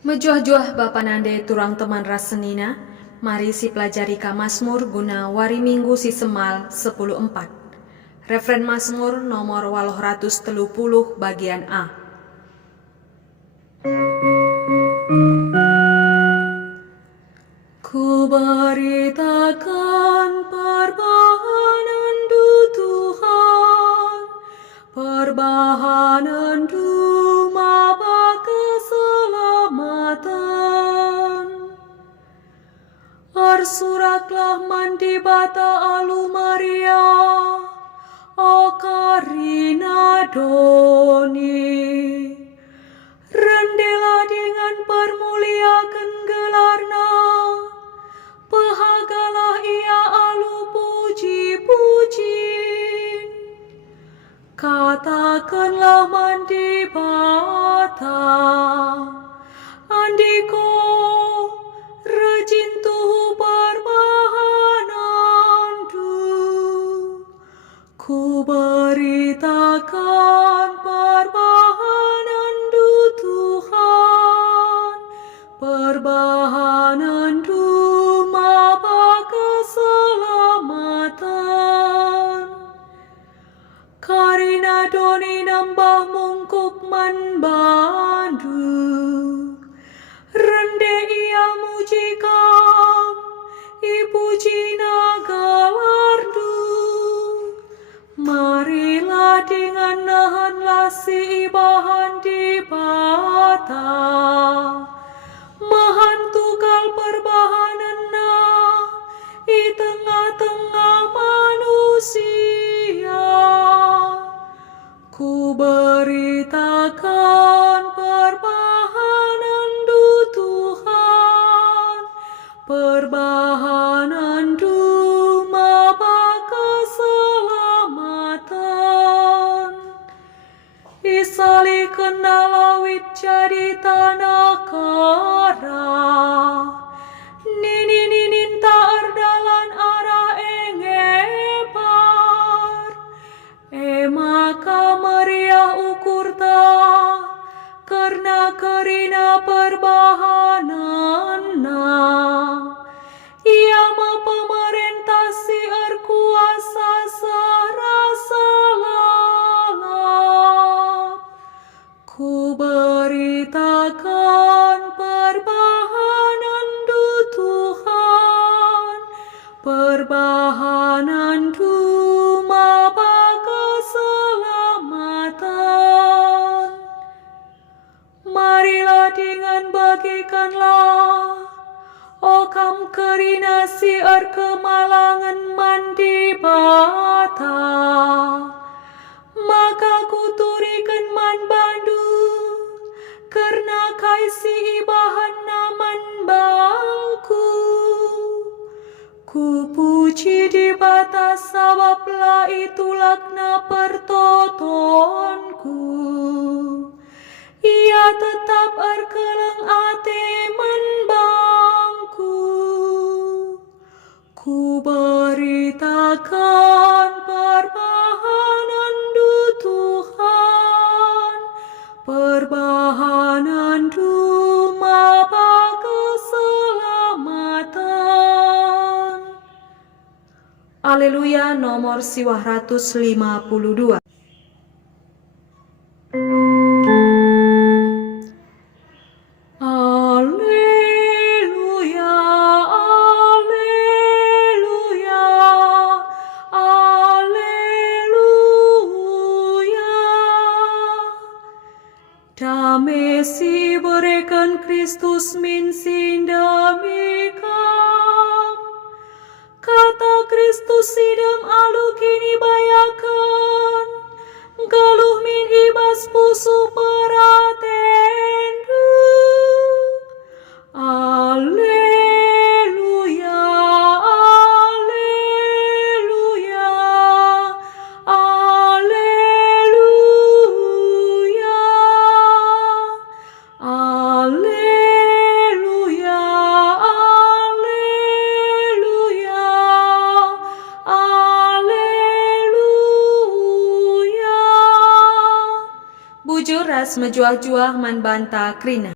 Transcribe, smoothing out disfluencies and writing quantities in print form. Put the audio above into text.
Mejuah-juah Bapa Nande turang teman rasenina, mari si pelajari ka Mazmur guna wari minggu si semal 10:4. Referen Mazmur nomor 830 bagian A. Ku beritakan perbahanan du Tuhan, perbahanan du maba keselamatan. Arsuraklah mandi bata alu Maria, o karina doni. Rendelah dengan permuliakan gelarna, pehagalah ia alu puji-puji. Katakanlah mandi bata, andiko rejin tuhu perbahanan du. Ku beritakan perbahanan du Tuhan, perbahanan du maba keselamatan. Karina doni nambah mungkuk man bandu, rende ia mujikam, ipuji nagalardu. Marilah dengan nahanlah si ibahan di bata, mahantukal perbahanan na i tengah-tengah manusia. Ku beritakan perbahanan du Tuhan, perbahanan du maba keselamatan. Isali kena lawit jadi tanah kara, ninin tak erdalan arah engebar. Maka meriah ukur ta, karena kerina perbahanan na. Ia mepemerintah si erkuasa serasa lalap. Ku beritakan perbahanan du Tuhan, perbahanan du maba keselamatan. Marilah dengan bagikanlah, o kam kerina si kemalangan mandi bata. Maka kuturikan man bandu, karena kaisi ibahan naman bangku. Ku puji di batas sabablah itulakna pertotonku. Ia tetap erkeleng ate menbangku. Ku beritakan perbahanan du Tuhan, perbahanan du maba keselamatan. Haleluya nomor 152. Alleluia, alleluia, alleluia. Damai si berikan Kristus min sindamikam. Kata Kristus sidam alu kini bayakan, galuh min ibas pusu peratendu. Alleluia, alleluia, alleluia, alleluia, alleluia, alleluia. Bujur ras mejuah-juah man banta krina.